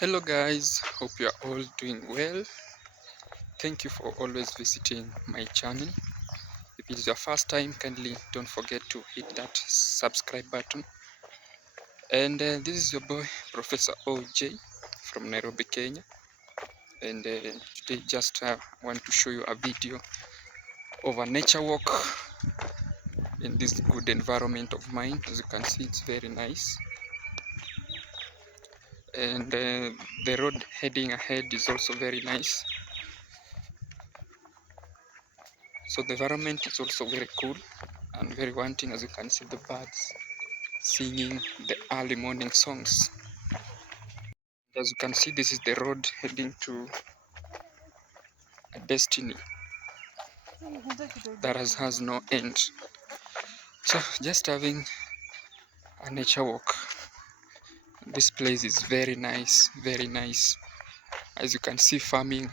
Hello guys, hope you are all doing well. Thank you for always visiting my channel. If it is your first time, kindly don't forget to hit that subscribe button. And this is your boy Professor OJ from Nairobi, Kenya. And today just want to show you a video of a nature walk in this good environment of mine. As you can see, it's very nice. And the road heading ahead is also very nice. So the environment is also very cool and very wanting. As you can see, the birds singing the early morning songs. As you can see, this is the road heading to a destiny that has no end. So just having a nature walk. This place is very nice, very nice. As you can see, farming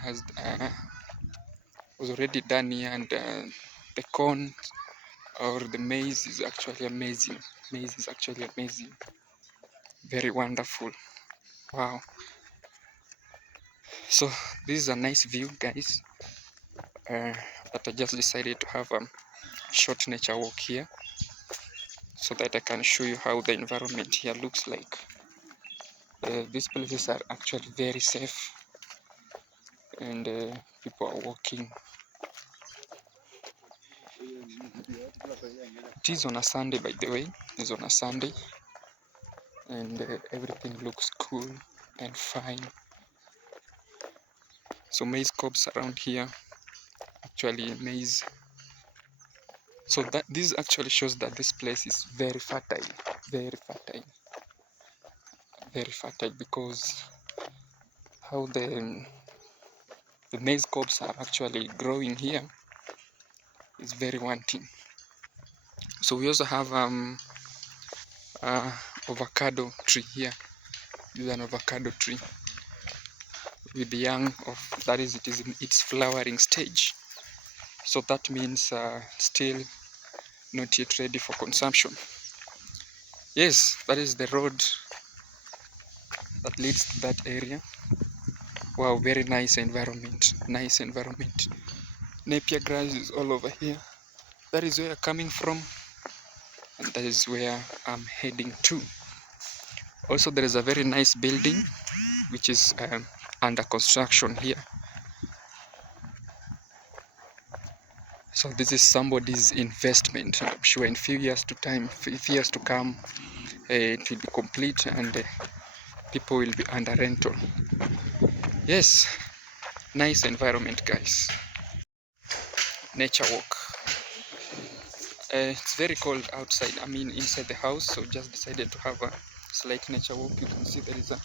was already done here, and the corn or the maize is actually amazing. Maize is actually amazing. Very wonderful. Wow. So this is a nice view, guys. But I just decided to have a short nature walk here so that I can show you how the environment here looks like. These places are actually very safe, and people are walking. It is on a Sunday, by the way. It's on a Sunday, and everything looks cool and fine. So maize cobs around here, actually maize. So that this actually shows that this place is very fertile, very fertile, very fertile, because how the maize cobs are actually growing here is very wanting. So we also have avocado tree here. This is an avocado tree with the young of, that is, it is in its flowering stage. So that means still not yet ready for consumption. Yes, that is the road that leads to that area. Wow, very nice environment, nice environment. Napier grass is all over here. That is where I'm coming from, and that is where I'm heading to. Also, there is a very nice building which is under construction here. So this is somebody's investment. I'm sure in few years to come, it will be complete, and people will be under rental. Yes, nice environment, guys. Nature walk. It's very cold outside. I mean, inside the house. So just decided to have a slight nature walk. You can see there is a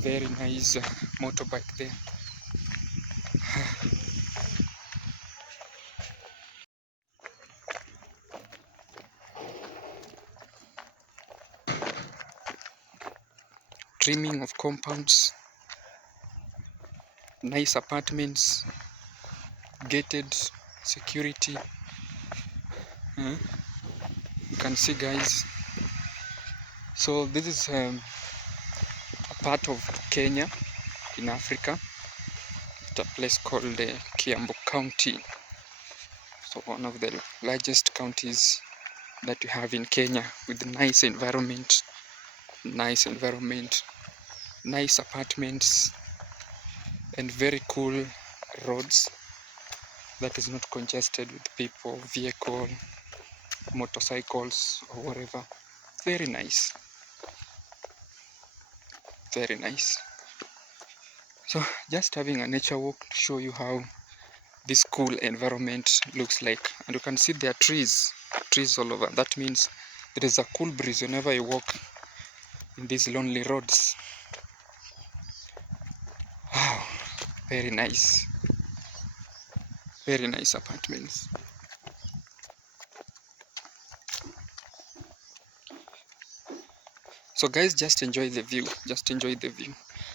very nice motorbike there. Trimming of compounds, nice apartments, gated security. You can see, guys. So this is a part of Kenya in Africa. It's a place called Kiambu County. So one of the largest counties that we have in Kenya, with nice environment, nice apartments, and very cool roads that is not congested with people, vehicle, motorcycles, or whatever. Very nice, very nice. So just having a nature walk to show you how this cool environment looks like. And you can see there are trees all over. That means there is a cool breeze whenever you walk in these lonely roads. Wow, very nice apartments. So guys, just enjoy the view,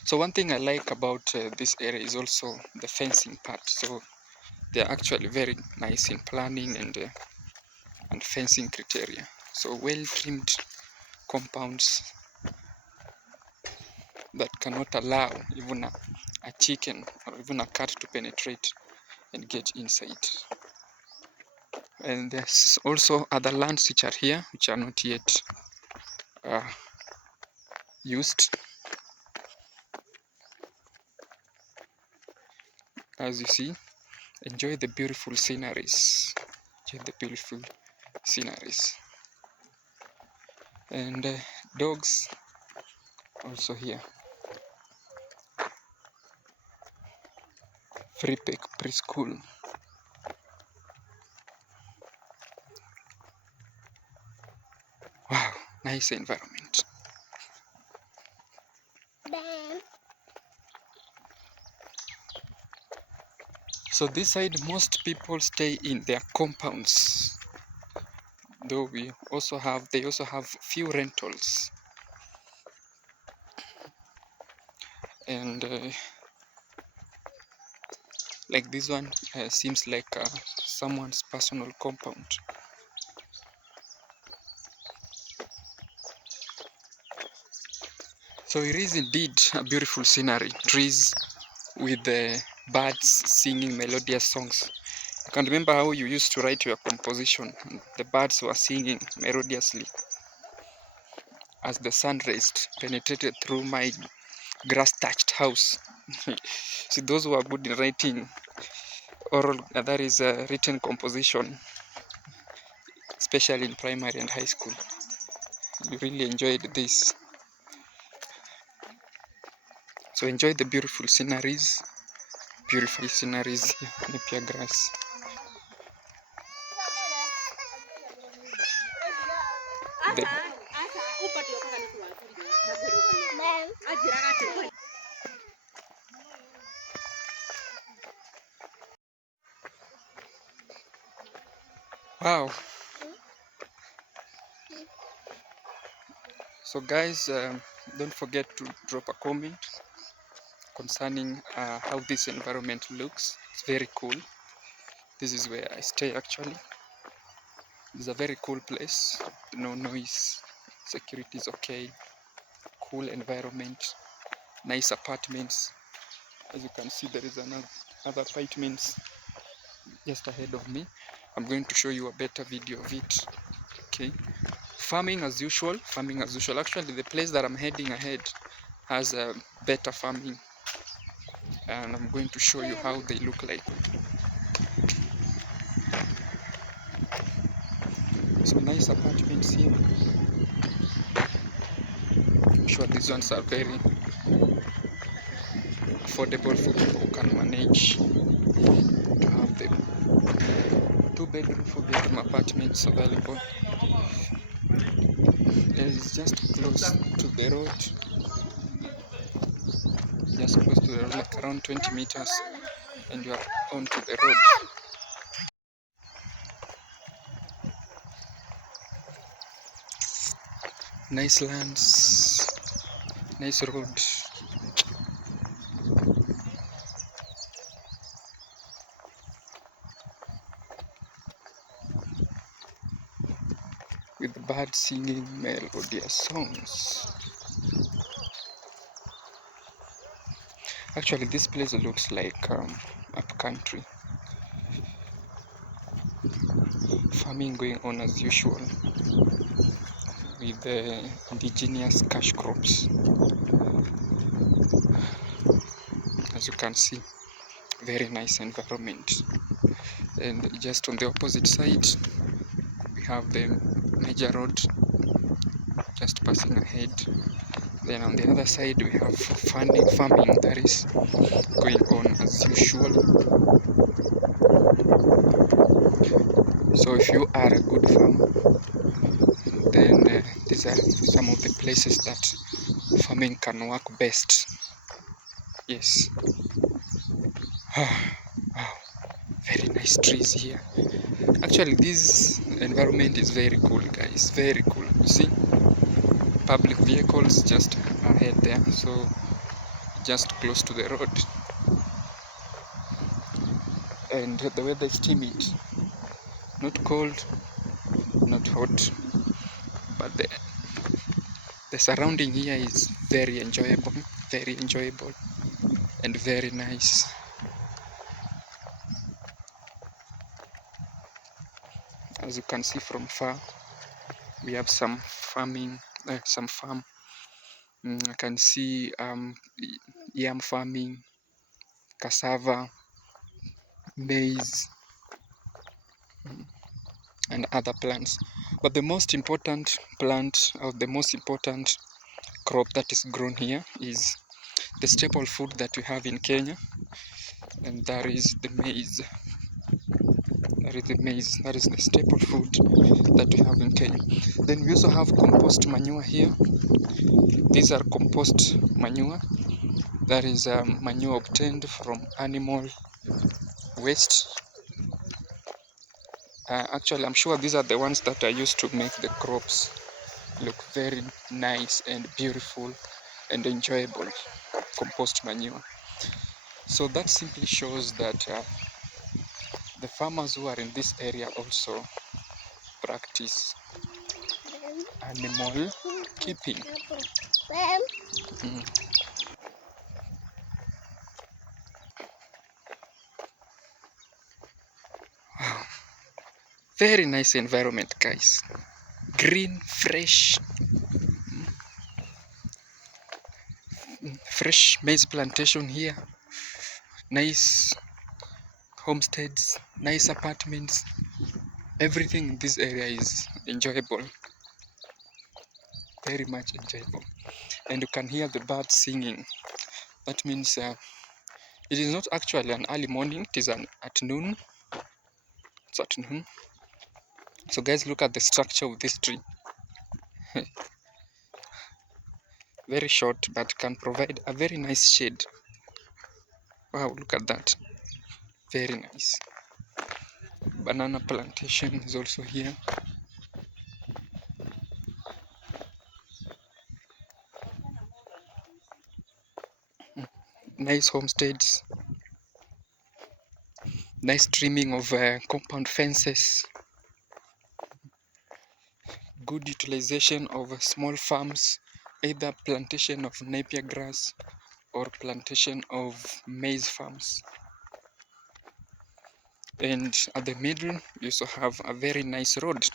So one thing I like about this area is also the fencing part. So they're actually very nice in planning and fencing criteria. So well trimmed compounds, that cannot allow even a chicken or even a cat to penetrate and get inside. And there's also other lands which are here, which are not yet used. As you see, enjoy the beautiful sceneries. Enjoy the beautiful sceneries. And dogs also here. Free Peck Preschool. Wow, nice environment. So this side, most people stay in their compounds. Though they also have few rentals. And like this one seems like someone's personal compound. So it is indeed a beautiful scenery. Trees with the birds singing melodious songs. You can remember how you used to write your composition. The birds were singing melodiously as the sun rays penetrated through my grass-thatched house. See, those who are good in writing oral, that is written composition, especially in primary and high school, you really enjoyed this. So enjoy the beautiful sceneries, Napier grass. Wow. So guys, don't forget to drop a comment concerning how this environment looks. It's very cool. This is where I stay actually. It's a very cool place. No noise, security is okay, cool environment, nice apartments. As you can see, there is another apartments just ahead of me. I'm going to show you a better video of it. Okay. Farming as usual. Actually, the place that I'm heading ahead has a better farming, and I'm going to show you how they look like. So nice apartments here. I'm sure these ones are very affordable for people who can manage to have them. 2-bedroom, 4-bedroom apartments available. It's just close to the road. Just close to the road, like around 20 meters, and you are onto the road. Nice lands, nice road. With the birds singing melodious songs. Actually, this place looks like up country. Farming going on as usual with the indigenous cash crops. As you can see, very nice environment. And just on the opposite side, we have the major road just passing ahead. Then on the other side, we have farming that is going on as usual. So if you are a good farmer, then these are some of the places that farming can work best. Yes. Wow, very nice trees here. Actually, this environment is very cool, guys. Very cool. You see, public vehicles just ahead there, so just close to the road. And the weather is timid, not cold, not hot, but the The surrounding here is very enjoyable and very nice. As you can see from far, we have some farming, some farm. I can see yam farming, cassava, maize, and other plants. But the most important plant, or the most important crop that is grown here, is the staple food that we have in Kenya, and that is the maize. That is the staple food that we have in Kenya. Then we also have compost manure here. These are compost manure. That is manure obtained from animal waste. Actually, I'm sure these are the ones that are used to make the crops look very nice and beautiful and enjoyable. Compost manure. So that simply shows that the farmers who are in this area also practice animal keeping. Mm. Very nice environment, guys. Green, fresh, fresh maize plantation here. Nice homesteads, nice apartments. Everything in this area is enjoyable, very much enjoyable. And you can hear the birds singing. That means it is not actually an early morning, it is at noon. It's at noon. So guys, look at the structure of this tree. Very short, but can provide a very nice shade. Wow, look at that. Very nice. Banana plantation is also here. Nice homesteads. Nice trimming of compound fences. Good utilization of small farms, either plantation of napier grass or plantation of maize farms. And at the middle, you also have a very nice road.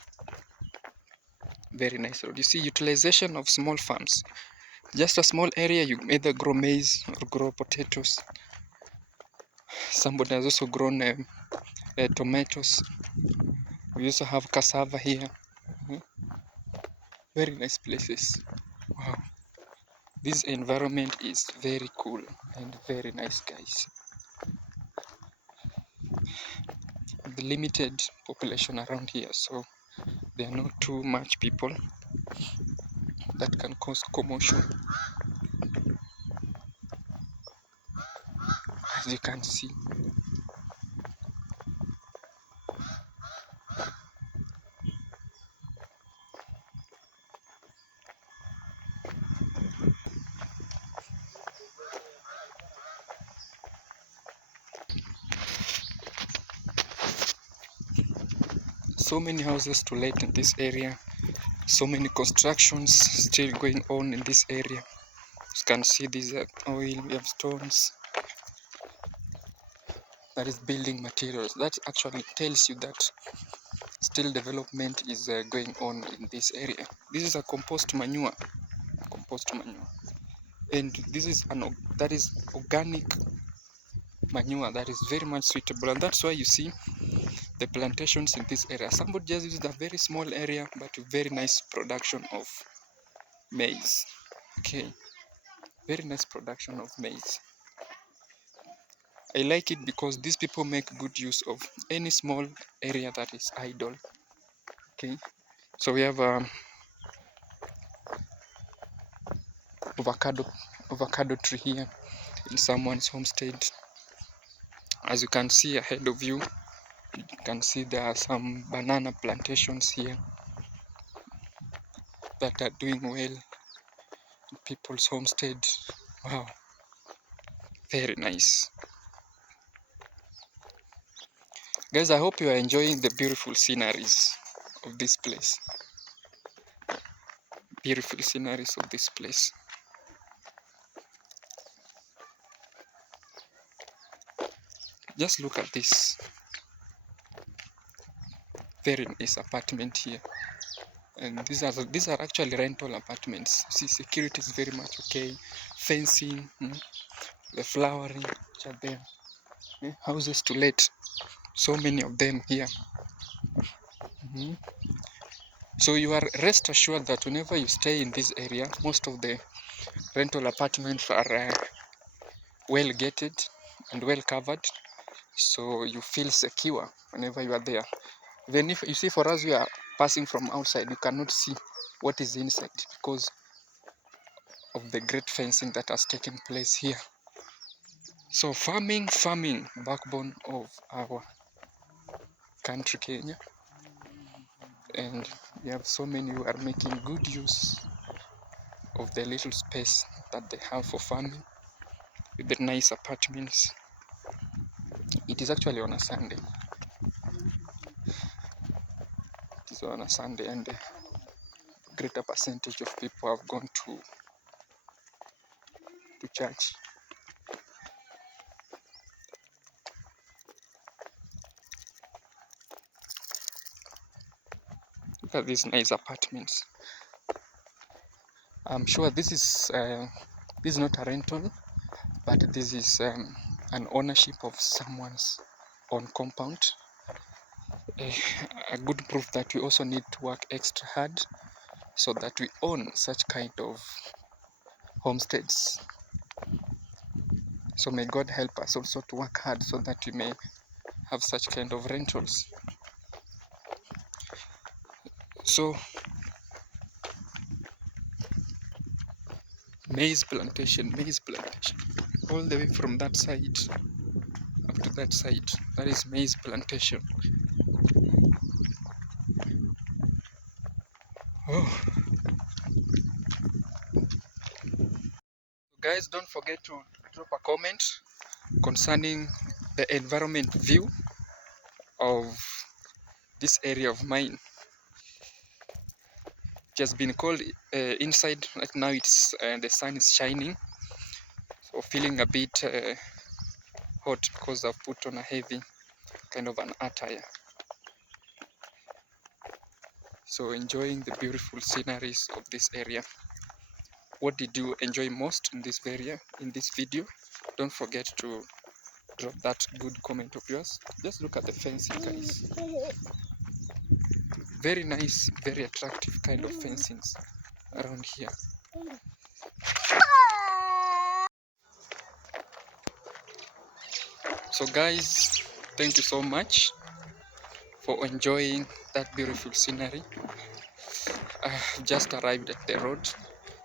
Very nice road. You see, utilization of small farms. Just a small area, you either grow maize or grow potatoes. Somebody has also grown tomatoes. We also have cassava here. Very nice places. Wow. This environment is very cool and very nice, guys. The limited population around here, so there are not too much people that can cause commotion, as you can see. So many houses to let in this area, so many constructions still going on in this area. You can see these are oil, we have stones. That is building materials. That actually tells you that still development is going on in this area. This is a compost manure, and this is that is organic manure that is very much suitable, and that's why you see the plantations in this area. Somebody just used a very small area but very nice production of maize. Okay, very nice production of maize. I like it because these people make good use of any small area that is idle. Okay, so we have avocado tree here in someone's homestead. As you can see ahead of you, you can see there are some banana plantations here that are doing well in people's homestead. Wow, very nice. Guys, I hope you are enjoying the beautiful sceneries of this place. beautiful sceneries of this place. Just look at this very nice apartment here. And these are actually rental apartments. See, security is very much okay. Fencing, the flowering, which are there. Houses to let. So many of them here. So you are rest assured that whenever you stay in this area, most of the rental apartments are well gated and well covered. So you feel secure whenever you are there. Even if you see, for us, we are passing from outside, you cannot see what is inside because of the great fencing that has taken place here. So farming, backbone of our country, Kenya. And we have so many who are making good use of the little space that they have for farming with the nice apartments. It is actually on a Sunday. It is on a Sunday, and a greater percentage of people have gone to church. Look at these nice apartments. I'm sure this is not a rental, but this is an ownership of someone's own compound. A good proof that we also need to work extra hard so that we own such kind of homesteads. So may God help us also to work hard so that we may have such kind of rentals. So maize plantation, all the way from that side up to that side, that is maize plantation. Oh. Guys, don't forget to drop a comment concerning the environment view of this area of mine. It has been cold inside. Right now it's the sun is shining, so feeling a bit hot because I've put on a heavy kind of an attire. So enjoying the beautiful sceneries of this area. What did you enjoy most in this video? Don't forget to drop that good comment of yours. Just look at the fencing, guys. Very nice, very attractive kind of fencings around here. So guys, thank you so much for enjoying that beautiful scenery. I've just arrived at the road.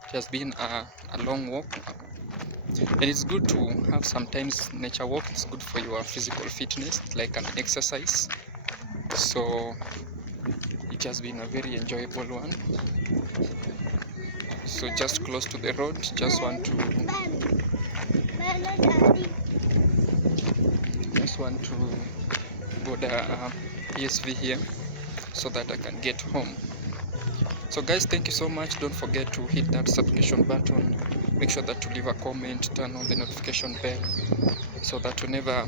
It has been a long walk, and it's good to have sometimes nature walk. It's good for your physical fitness, like an exercise. So it has been a very enjoyable one. So just close to the road, just want to go the PSV here so that I can get home. So guys, thank you so much. Don't forget to hit that subscription button. Make sure that you leave a comment, turn on the notification bell so that whenever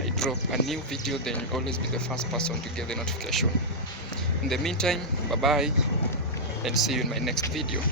I drop a new video, then you'll always be the first person to get the notification. In the meantime, bye bye and see you in my next video.